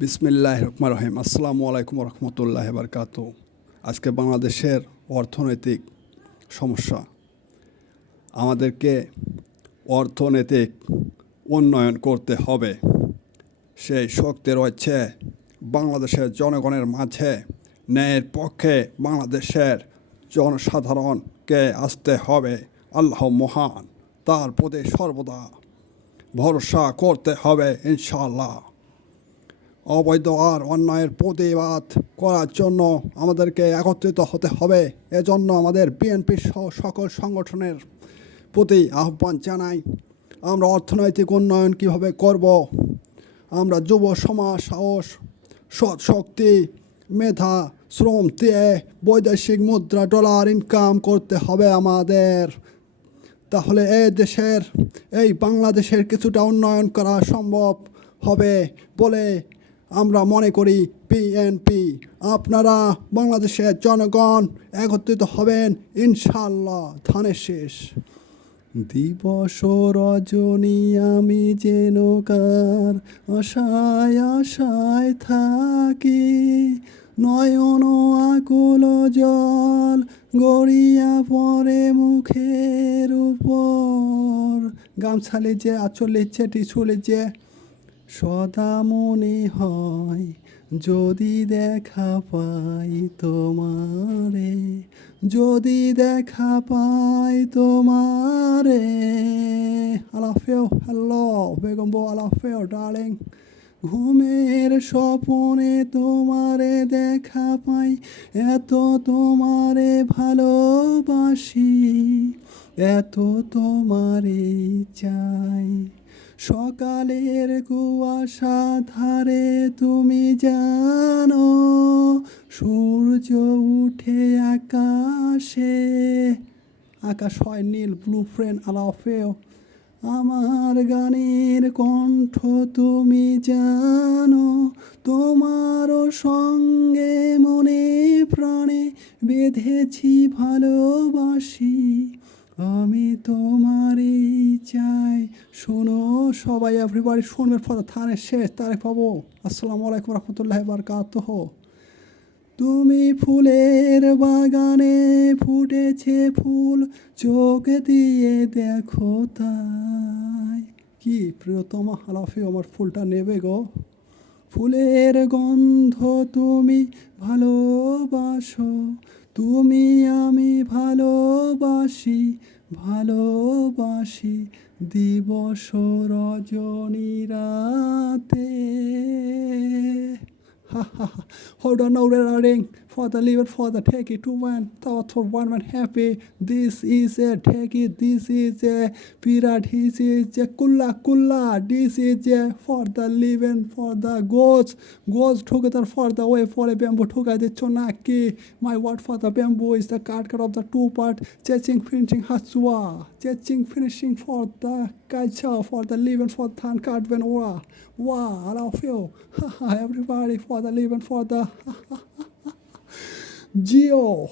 বিসমিল্লাহ রহমান রহিম। আসসালামু আলাইকুম রহমতুল্লাহ বারকাত আজকে বাংলাদেশের অর্থনৈতিক সমস্যা। আমাদেরকে অর্থনৈতিক উন্নয়ন করতে হবে। সেই শক্তি রয়েছে বাংলাদেশের জনগণের মাঝে। ন্যায়ের পক্ষে বাংলাদেশের জনসাধারণকে আসতে হবে। আল্লাহ মহান, তার প্রতি সর্বদা ভরসা করতে হবে ইনশাআল্লাহ। অবৈধ আর অন্যায়ের প্রতিবাদ করার জন্য আমাদেরকে একত্রিত হতে হবে। এজন্য আমাদের বিএনপি সহ সকল সংগঠনের প্রতি আহ্বান জানাই। আমরা অর্থনৈতিক উন্নয়ন কীভাবে করব? আমরা যুব সমাজ, সাহস, সৎ শক্তি, মেধা, শ্রম দিয়ে বৈদেশিক মুদ্রা, ডলার, ইনকাম করতে হবে আমাদের। তাহলে এই দেশের, এই বাংলাদেশের কিছুটা উন্নয়ন করা সম্ভব হবে বলে আমরা মনে করি পিএনপি আপনারা বাংলাদেশের জনগণ একত্রিত হবেন ইনশাল্লাহ ধানের শেষ। দিবস রজনী আমি যেন কার আশায় আশায় থাকি। নয়ন আকুল জল গড়িয়া পরে মুখের উপর। গামছালে যে আচলে যে টিছুলে যে সদা মনে হয় যদি দেখা পাই তোমারে, যদি দেখা পাই তোমারে। আলাফেও, হ্যালো, বেগম বউ, আলাফেও, ডার্লিং। ঘুমের স্বপনে তোমারে দেখা পাই, এত তোমারে ভালোবাসি, এত তোমারে চাই। সকালের কুয়াশা ধারে তুমি জানো, সূর্য উঠে আকাশে, আকাশ হয় নীল ব্লু ফ্রেন্ড আলাফেও আমার গানের কণ্ঠ তুমি জানো, তোমারও সঙ্গে মনে প্রাণে বেঁধেছি ভালোবাসি। আমি তোমারই চাই। শোনো, সবাই এভরিবাডি শুনবে ফর থানের শেষ তারেক পাবো। আসসালামু আলাইকুম রহমতুল্লাহ বারকাতহ। তুমি ফুলের বাগানে ফুটেছে ফুল, চোখ দিয়ে দেখো তাই। কি প্রিয়তম হালাফি আমার ফুলটা নেবে গো। ফুলের গন্ধ তুমি ভালোবাসো, তুমি আমি ভালোবাসি ভালোবাসি দিবস রজনী রাতে। হা হা হা। হাউডা নাউরে রাড়েং for the liver, for the take it to one, thought for one man happy. This is a take it, this is a period, this is a kulla kulla, this is a for the living, for the goats, goats together for the way for a bamboo together chonaki. My word for the bamboo is the card of the two part, cheching finishing hatsua, cheching finishing for the culture, for the living, for the card when wa. I love you. Everybody for the living, for the Geo.